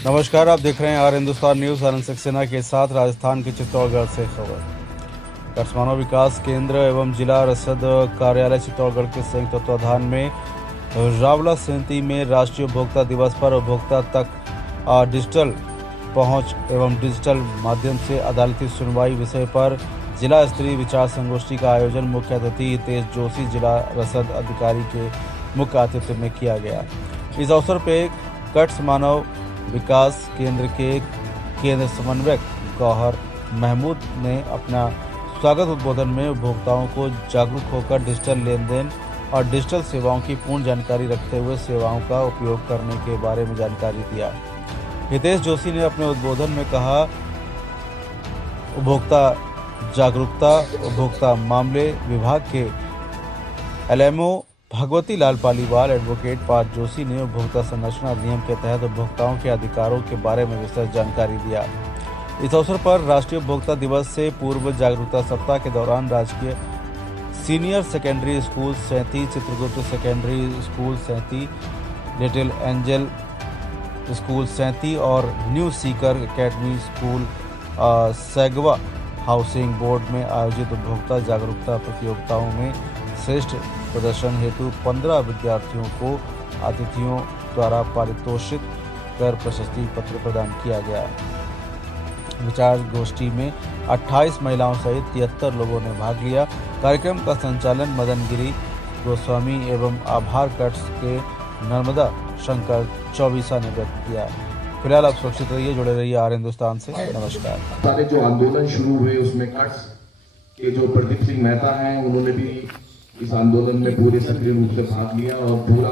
नमस्कार, आप देख रहे हैं आर हिंदुस्तान न्यूज़। आनंद सक्सेना के साथ राजस्थान के चित्तौड़गढ़ से खबर। कच्छ मानव विकास केंद्र एवं जिला रसद कार्यालय चित्तौड़गढ़ के संयुक्त तत्वाधान में रावला समिति में राष्ट्रीय उपभोक्ता दिवस पर उपभोक्ता तक डिजिटल पहुंच एवं डिजिटल माध्यम से अदालती सुनवाई विषय पर जिला स्तरीय विचार संगोष्ठी का आयोजन मुख्य अतिथि हितेश जोशी जिला रसद अधिकारी के मुख्य आतिथ्य में किया गया। इस अवसर पर कच्छ मानव विकास केंद्र के केंद्र समन्वयक गौहर महमूद ने अपना स्वागत उद्बोधन में उपभोक्ताओं को जागरूक होकर डिजिटल लेन देन और डिजिटल सेवाओं की पूर्ण जानकारी रखते हुए सेवाओं का उपयोग करने के बारे में जानकारी दिया। हितेश जोशी ने अपने उद्बोधन में कहा, उपभोक्ता जागरूकता उपभोक्ता मामले विभाग के एलएमओ भगवती लाल पालीवाल एडवोकेट पार्थ जोशी ने उपभोक्ता संरक्षण अधिनियम के तहत उपभोक्ताओं के अधिकारों के बारे में विस्तृत जानकारी दिया। इस अवसर पर राष्ट्रीय उपभोक्ता दिवस से पूर्व जागरूकता सप्ताह के दौरान राजकीय senior secondary school Sainti, Chitragupta secondary school Sainti, little angel school Sainti और new Sikar academy school Saigwa housing board में आयोजित उपभोक्ता जागरूकता प्रतियोगिताओं में श्रेष्ठ प्रदर्शन हेतु 15 विद्यार्थियों को अतिथियों द्वारा पारितोषित कर प्रशस्ति पत्र प्रदान किया गया। विचार गोष्ठी में 28 महिलाओं सहित 73 लोगों ने भाग लिया। कार्यक्रम का संचालन मदन गिरी गोस्वामी एवं आभार कट्स के नर्मदा शंकर चौबीसा ने व्यक्त किया। फिलहाल आप सुरक्षित रहिए, जुड़े रहिए आर हिंदुस्तान से। नमस्कार। सारे जो आंदोलन शुरू हुए उसमें कट्स के जो प्रदीप सिंह मेहता हैं, उन्होंने भी इस आंदोलन में पूरे सक्रिय रूप से भाग लिया और पूरा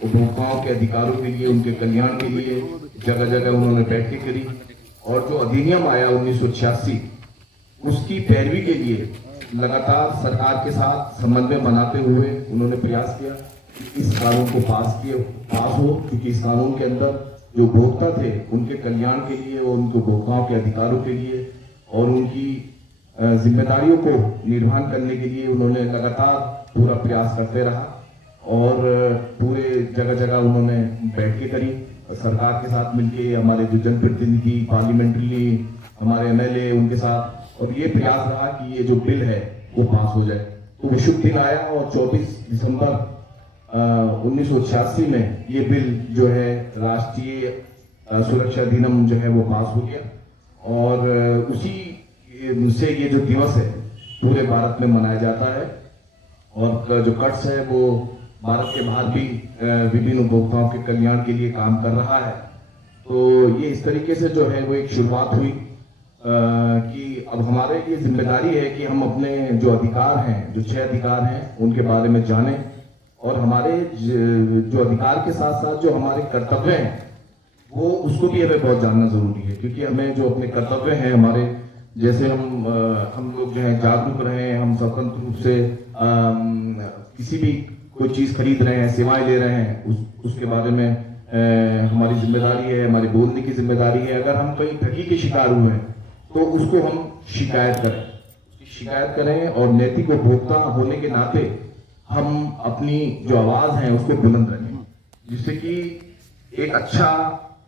उपभोक्ताओं के अधिकारों के लिए, उनके कल्याण के लिए जगह जगह उन्होंने बैठकें करी और जो अधिनियम आया 1986 उसकी पैरवी के लिए लगातार सरकार के साथ समन्वय बनाते हुए उन्होंने प्रयास किया कि इस कानून को पास हो, क्योंकि इस कानून के अंदर जो उपभोक्ता थे उनके कल्याण के लिए और उनके उपभोक्ताओं के अधिकारों के लिए और उनकी जिम्मेदारियों को निर्वहन करने के लिए उन्होंने लगातार पूरा प्रयास करते रहा और पूरे जगह जगह उन्होंने बैठकें करी सरकार के साथ मिलके, हमारे जो जनप्रतिनिधि पार्लियामेंट्री हमारे एमएलए उनके साथ, और ये प्रयास रहा कि ये जो बिल है वो पास हो जाए। तो वो शुभ दिन आया और 24 दिसंबर 1986 में ये बिल जो है राष्ट्रीय सुरक्षा अधिनियम जो है वो पास हो गया और उसी से ये जो दिवस है पूरे भारत में मनाया जाता है और जो कट्स है वो भारत के बाहर भी विभिन्न उपभोक्ताओं के कल्याण के लिए काम कर रहा है। तो ये इस तरीके से जो है वो एक शुरुआत हुई कि अब हमारे ये जिम्मेदारी है कि हम अपने जो अधिकार हैं, जो 6 अधिकार हैं, उनके बारे में जानें और हमारे जो अधिकार के साथ साथ जो हमारे कर्तव्य हैं वो उसको भी हमें बहुत जानना जरूरी है, क्योंकि हमें जो अपने कर्तव्य हैं हमारे, जैसे हम लोग जो है जागरूक रहे, हम स्वतंत्र रूप से किसी भी कोई चीज खरीद रहे हैं, सेवाएं ले रहे हैं, उसके बारे में हमारी जिम्मेदारी है, हमारे बोलने की जिम्मेदारी है। अगर हम कहीं ठगी के शिकार हुए हैं तो उसको हम शिकायत करें और नैतिक उपभोक्ता होने के नाते हम अपनी जो आवाज है उसको बुलंद रखें, जिससे कि एक अच्छा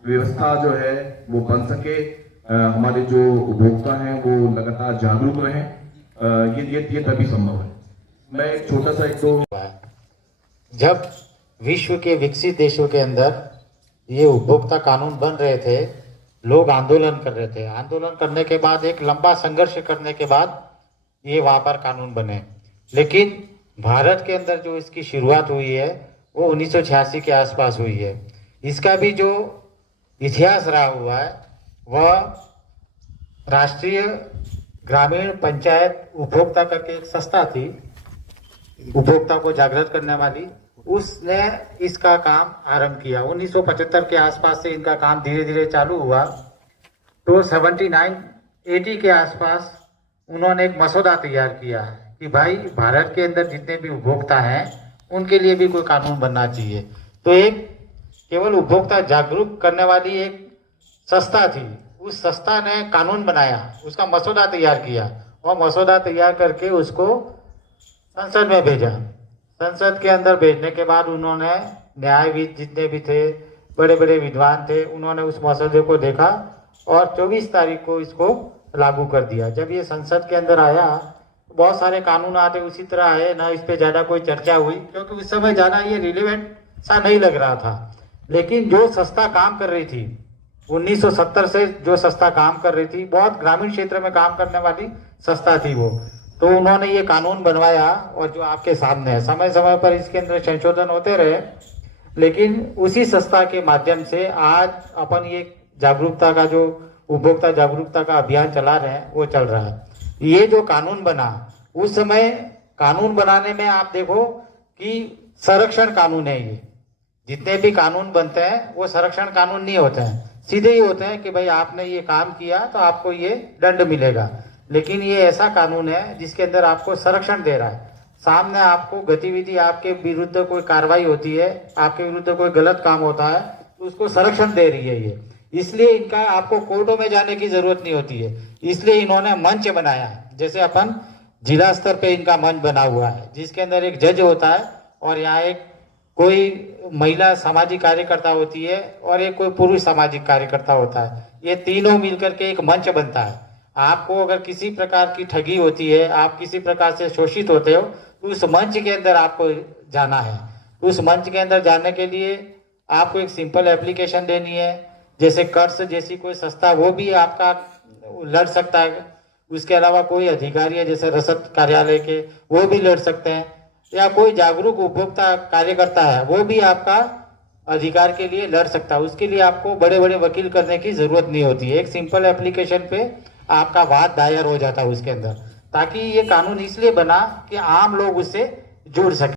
व्यवस्था जो है वो बन सके, हमारे जो उपभोक्ता हैं वो लगातार जागरूक रहें। ये तभी संभव है। मैं एक छोटा सा जब विश्व के विकसित देशों के अंदर ये उपभोक्ता कानून बन रहे थे, लोग आंदोलन कर रहे थे। आंदोलन करने के बाद एक लंबा संघर्ष करने के बाद ये वहां पर कानून बने, लेकिन भारत के अंदर जो इसकी शुरुआत हुई है वो 1986 के आसपास हुई है। इसका भी जो इतिहास रहा हुआ है वह राष्ट्रीय ग्रामीण पंचायत उपभोक्ता करके एक संस्था थी, उपभोक्ता को जागृत करने वाली, उसने इसका काम आरंभ किया। 1975 के आसपास से इनका काम धीरे धीरे चालू हुआ। तो 79-80 के आसपास उन्होंने एक मसौदा तैयार किया कि भाई भारत के अंदर जितने भी उपभोक्ता हैं उनके लिए भी कोई कानून बनना चाहिए। तो एक केवल उपभोक्ता जागरूक करने वाली एक संस्था थी, उस संस्था ने कानून बनाया, उसका मसौदा तैयार किया और मसौदा तैयार करके उसको संसद में भेजा। संसद के अंदर भेजने के बाद उन्होंने न्यायविद जितने भी थे, बड़े बड़े विद्वान थे, उन्होंने उस मसौदे को देखा और 24 तारीख को इसको लागू कर दिया। जब ये संसद के अंदर आया, बहुत सारे कानून आते उसी तरह आए ना, इस पे ज़्यादा कोई चर्चा हुई क्योंकि उस समय ज़्यादा ये रिलेवेंट सा नहीं लग रहा था। लेकिन जो संस्था काम कर रही थी 1970 से, जो संस्था काम कर रही थी, बहुत ग्रामीण क्षेत्र में काम करने वाली संस्था थी वो, तो उन्होंने ये कानून बनवाया और जो आपके सामने है, समय समय पर इसके अंदर संशोधन होते रहे, लेकिन उसी संस्था के माध्यम से आज अपन ये जागरूकता का, जो उपभोक्ता जागरूकता का अभियान चला रहे हैं, वो चल रहा है। ये जो कानून बना, उस समय कानून बनाने में आप देखो कि संरक्षण कानून है। ये जितने भी कानून बनते हैं वो संरक्षण कानून नहीं होते हैं, सीधे ही होते हैं कि भाई आपने ये काम किया तो आपको ये दंड मिलेगा। लेकिन ये ऐसा कानून है जिसके अंदर आपको संरक्षण दे रहा है। सामने आपको गतिविधि, आपके विरुद्ध कोई कार्रवाई होती है, आपके विरुद्ध कोई गलत काम होता है, तो उसको संरक्षण दे रही है ये। इसलिए इनका आपको कोर्टों में जाने की जरूरत नहीं होती है। इसलिए इन्होंने मंच बनाया है, जैसे अपन जिला स्तर पे इनका मंच बना हुआ है, जिसके अंदर एक जज होता है और यहाँ एक कोई महिला सामाजिक कार्यकर्ता होती है और एक कोई पुरुष सामाजिक कार्यकर्ता होता है। ये तीनों मिलकर के एक मंच बनता है। आपको अगर किसी प्रकार की ठगी होती है, आप किसी प्रकार से शोषित होते हो, तो उस मंच के अंदर आपको जाना है। उस मंच के अंदर जाने के लिए आपको एक सिंपल एप्लीकेशन देनी है। जैसे कर्ज जैसी कोई संस्था, वो भी आपका लड़ सकता है। उसके अलावा कोई अधिकारी है जैसे रसद कार्यालय के, वो भी लड़ सकते हैं, या कोई जागरूक उपभोक्ता कार्यकर्ता है वो भी आपका अधिकार के लिए लड़ सकता है। उसके लिए आपको बड़े बड़े वकील करने की जरूरत नहीं होती है। एक सिंपल एप्लीकेशन पे आपका वाद दायर हो जाता है उसके अंदर, ताकि ये कानून इसलिए बना कि आम लोग उससे जुड़ सके।